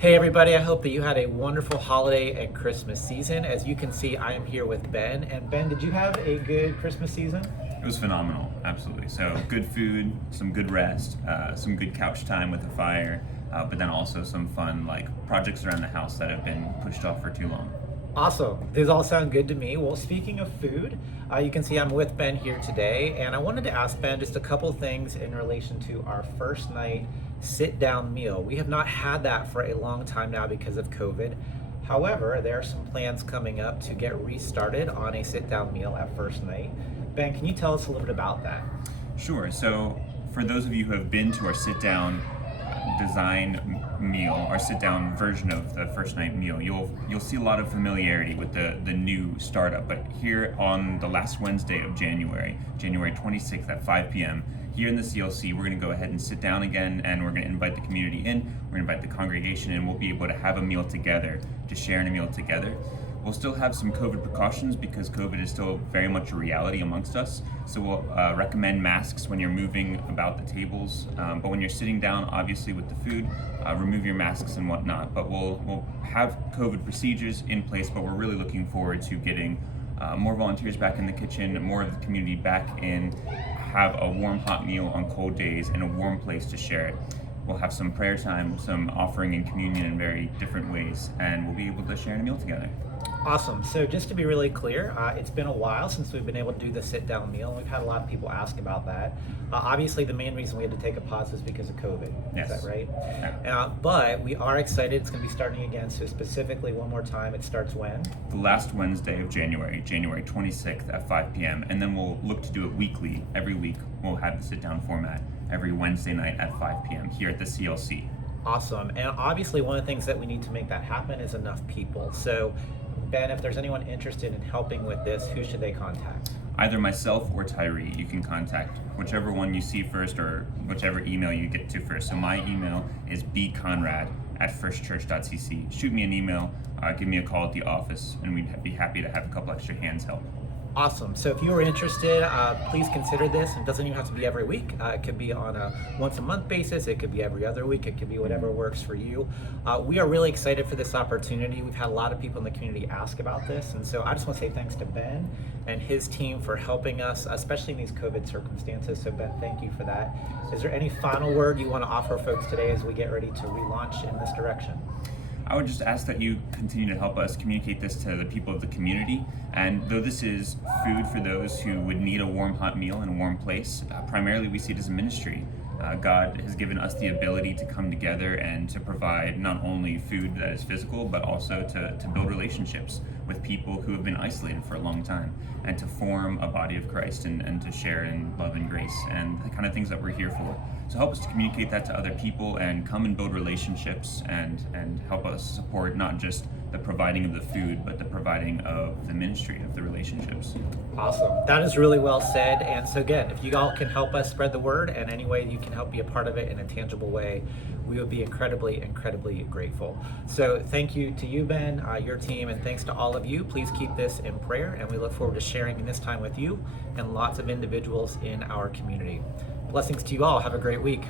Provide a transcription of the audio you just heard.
Hey everybody, I hope that you had a wonderful holiday and Christmas season. As you can see, I am here with Ben. And Ben, did you have a good Christmas season? It was phenomenal, absolutely. So good food, some good rest, some good couch time with the fire, but then also some fun projects around the house that have been pushed off for too long. Awesome. These all sound good to me. Well, speaking of food, you can see I'm with Ben here today, and I wanted to ask Ben just a couple things in relation to our first night sit-down meal. We have not had that for a long time now because of COVID. However, there are some plans coming up to get restarted on a sit-down meal at first night. Ben, can you tell us a little bit about that? Sure. So for those of you who have been to our sit-down design meal, our sit-down version of the first night meal, you'll see a lot of familiarity with the new startup. But here on the last Wednesday of January 26th at 5 p.m., here in the CLC, we're going to go ahead and sit down again, and we're going to invite the community in, we're going to invite the congregation, and we'll be able to have a meal together, to share in a meal together. We'll still have some COVID precautions because COVID is still very much a reality amongst us. So we'll recommend masks when you're moving about the tables. But when you're sitting down, obviously with the food, remove your masks and whatnot. But we'll have COVID procedures in place, but we're really looking forward to getting more volunteers back in the kitchen, more of the community back in, have a warm hot meal on cold days and a warm place to share it. We'll have some prayer time, some offering and communion in very different ways, and we'll be able to share in a meal together. Awesome. So just to be really clear, it's been a while since we've been able to do the sit-down meal, and we've had a lot of people ask about that. Obviously, the main reason we had to take a pause is because of COVID. Yes. Is that right? Yeah. But we are excited. It's going to be starting again. So specifically, one more time, it starts when? The last Wednesday of January 26th at 5 p.m. And then we'll look to do it weekly. Every week, we'll have the sit-down format every Wednesday night at 5 p.m. here at the CLC. Awesome. And obviously, one of the things that we need to make that happen is enough people. So Ben, if there's anyone interested in helping with this, who should they contact? Either myself or Tyree, you can contact whichever one you see first or whichever email you get to first. So my email is bconrad@firstchurch.cc. Shoot me an email, give me a call at the office, and we'd be happy to have a couple extra hands help. Awesome. So if you are interested, please consider this. It doesn't even have to be every week. It could be on a once a month basis. It could be every other week. It could be whatever works for you. We are really excited for this opportunity. We've had a lot of people in the community ask about this. And so I just want to say thanks to Ben and his team for helping us, especially in these COVID circumstances. So Ben, thank you for that. Is there any final word you want to offer folks today as we get ready to relaunch in this direction? I would just ask that you continue to help us communicate this to the people of the community. And though this is food for those who would need a warm, hot meal in a warm place, primarily we see it as a ministry. God has given us the ability to come together and to provide not only food that is physical, but also to build relationships with people who have been isolated for a long time, and to form a body of Christ and to share in love and grace and the kind of things that we're here for. So help us to communicate that to other people and come and build relationships and help us support not just the providing of the food, but the providing of the ministry of the relationships. Awesome. That is really well said. And so again, if you all can help us spread the word and any way you can help be a part of it in a tangible way, we would be incredibly, incredibly grateful. So thank you to you, Ben, your team, and thanks to all of you. Please keep this in prayer, and we look forward to sharing this time with you and lots of individuals in our community. Blessings to you all. Have a great week.